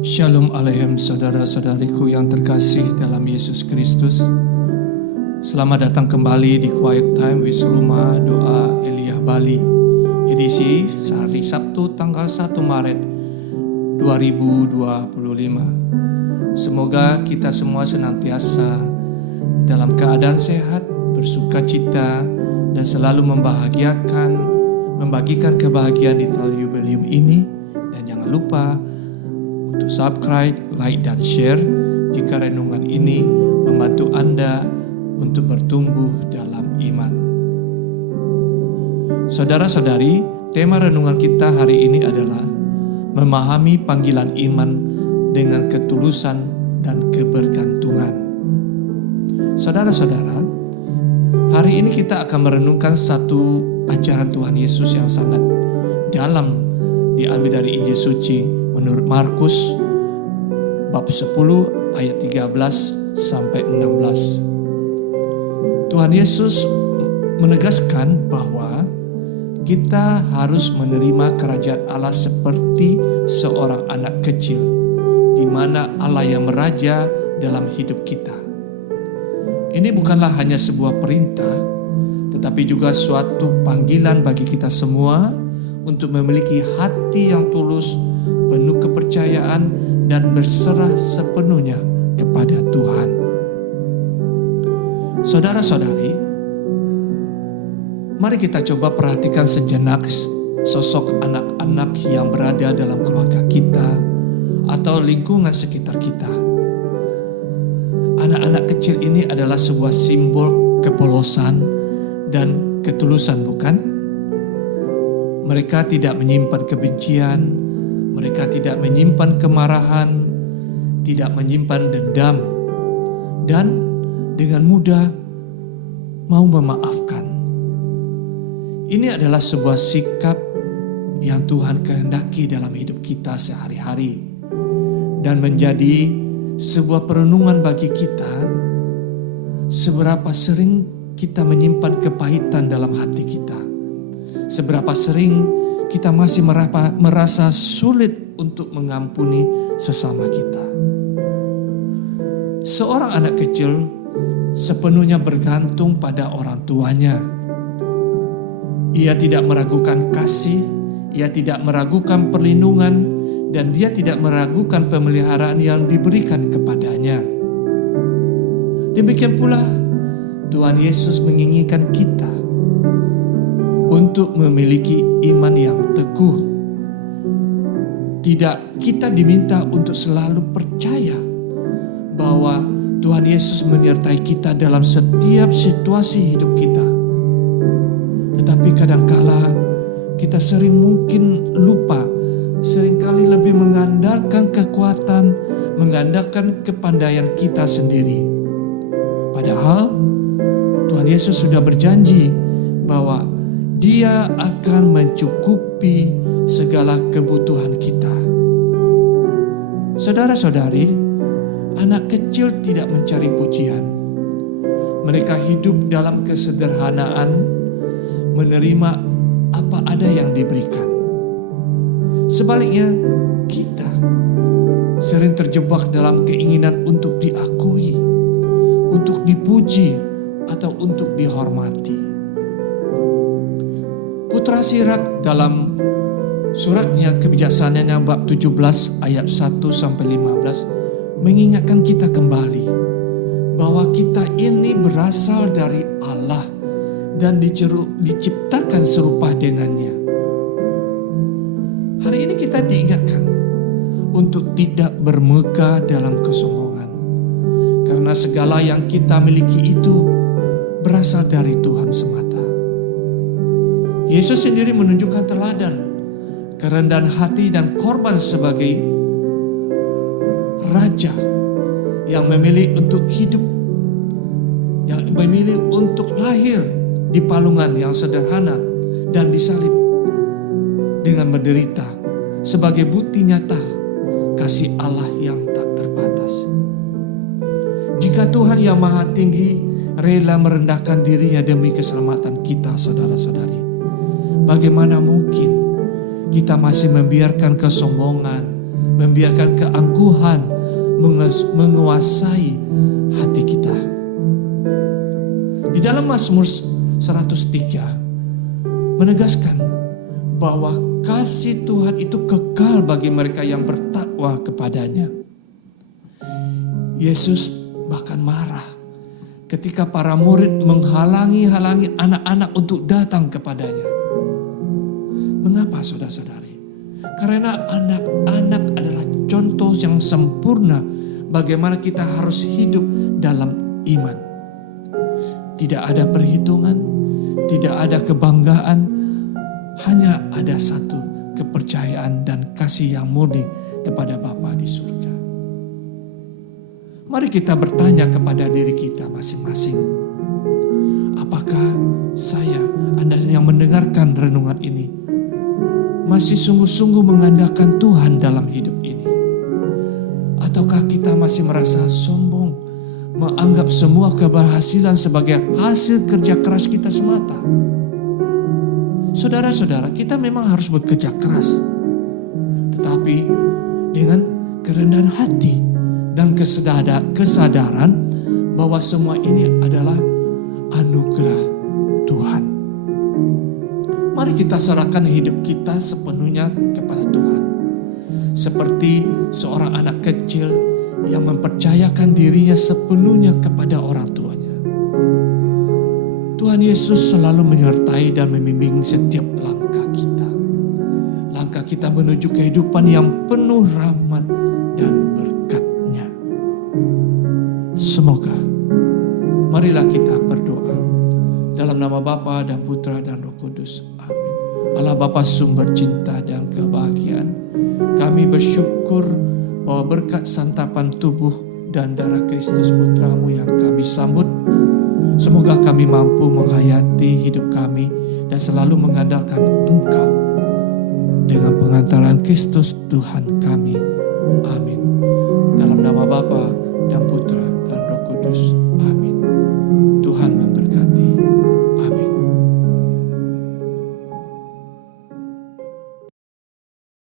Shalom Aleichem saudara-saudariku yang terkasih dalam Yesus Kristus. Selamat datang kembali di Quiet Time with Rumah Doa Elia Bali. Edisi hari Sabtu tanggal 1 Maret 2025. Semoga kita semua senantiasa dalam keadaan sehat, bersukacita, dan selalu membagikan kebahagiaan di tahun jubileum ini. Dan jangan lupa untuk subscribe, like, dan share jika renungan ini membantu Anda untuk bertumbuh dalam iman. Saudara-saudari, tema renungan kita hari ini adalah memahami panggilan iman dengan ketulusan dan kebergantungan. Saudara-saudara, hari ini kita akan merenungkan satu ajaran Tuhan Yesus yang sangat dalam, diambil dari Injil Suci menurut Markus bab 10 ayat 13 sampai 16. Tuhan Yesus menegaskan bahwa kita harus menerima kerajaan Allah seperti seorang anak kecil, di mana Allah yang meraja dalam hidup kita. Ini bukanlah hanya sebuah perintah, tetapi juga suatu panggilan bagi kita semua untuk memiliki hati yang tulus, penuh kepercayaan, dan berserah sepenuhnya kepada Tuhan. Saudara-saudari, mari kita coba perhatikan sejenak sosok anak-anak yang berada dalam keluarga kita atau lingkungan sekitar kita. Anak-anak kecil ini adalah sebuah simbol kepolosan dan ketulusan, bukan? Mereka tidak menyimpan kebencian, mereka tidak menyimpan kemarahan, tidak menyimpan dendam, dan dengan mudah mau memaafkan. Ini adalah sebuah sikap yang Tuhan kehendaki dalam hidup kita sehari-hari, dan menjadi sebuah perenungan bagi kita, seberapa sering kita menyimpan kepahitan dalam hati kita. Seberapa sering kita masih merasa sulit untuk mengampuni sesama kita. Seorang anak kecil sepenuhnya bergantung pada orang tuanya. Ia tidak meragukan kasih, ia tidak meragukan perlindungan, dan dia tidak meragukan pemeliharaan yang diberikan kepadanya. Demikian pula Tuhan Yesus menginginkan kita untuk memiliki iman yang teguh. Tidak, kita diminta untuk selalu percaya bahwa Tuhan Yesus menyertai kita dalam setiap situasi hidup kita. Tetapi kadangkala kita sering mungkin lupa, seringkali lebih mengandalkan kekuatan, mengandalkan kepandaian kita sendiri. Padahal Tuhan Yesus sudah berjanji bahwa Dia akan mencukupi segala kebutuhan kita. Saudara-saudari, anak kecil tidak mencari pujian. Mereka hidup dalam kesederhanaan, menerima apa ada yang diberikan. Sebaliknya, kita sering terjebak dalam keinginan untuk diakui, untuk dipuji, atau untuk dihormati. Putra Sirak dalam suratnya Kebijaksanaan bab 17 ayat 1 sampai 15 mengingatkan kita kembali bahwa kita ini berasal dari Allah dan diciptakan serupa dengannya. Hari ini kita diingatkan untuk tidak bermegah dalam kesombongan, karena segala yang kita miliki itu berasal dari Tuhan semata. Yesus sendiri menunjukkan teladan kerendahan hati dan korban sebagai raja yang memilih untuk hidup, yang memilih untuk lahir di palungan yang sederhana dan disalib dengan menderita sebagai bukti nyata kasih Allah yang tak terbatas. Jika Tuhan yang Maha Tinggi rela merendahkan dirinya demi keselamatan kita, saudara-saudari, bagaimana mungkin kita masih membiarkan kesombongan, membiarkan keangkuhan menguasai hati kita. Di dalam Mazmur 103 menegaskan bahwa kasih Tuhan itu kekal bagi mereka yang bertakwa kepadanya. Yesus bahkan marah ketika para murid menghalangi anak-anak untuk datang kepadanya. Mengapa, saudara-saudari? Karena anak-anak adalah contoh yang sempurna bagaimana kita harus hidup dalam iman. Tidak ada perhitungan, tidak ada kebanggaan, hanya ada satu kepercayaan dan kasih yang murni kepada Bapa di surga. Mari kita bertanya kepada diri kita masing-masing. Apakah saya, Anda yang mendengarkan renungan ini, masih sungguh-sungguh mengandalkan Tuhan dalam hidup ini? Ataukah kita masih merasa sombong, menganggap semua keberhasilan sebagai hasil kerja keras kita semata? Saudara-saudara, kita memang harus bekerja keras, tetapi dengan kerendahan hati dan kesadaran bahwa semua ini adalah anugerah Tuhan. Mari kita serahkan hidup kita sepenuhnya kepada Tuhan. Seperti seorang anak kecil yang mempercayakan dirinya sepenuhnya kepada orang tuanya. Tuhan Yesus selalu menyertai dan membimbing setiap langkah kita. Langkah kita menuju kehidupan yang penuh rahmat dan berkat-Nya. Semoga, marilah kita berdoa. Dalam nama Bapa dan Putra dan Roh Kudus. Amin. Allah Bapa sumber cinta dan kebahagiaan, kami bersyukur bahwa berkat santapan tubuh dan darah Kristus Putra-Mu yang kami sambut, semoga kami mampu menghayati hidup kami dan selalu mengandalkan Engkau dengan pengantaran Kristus Tuhan kami. Amin. Dalam nama Bapa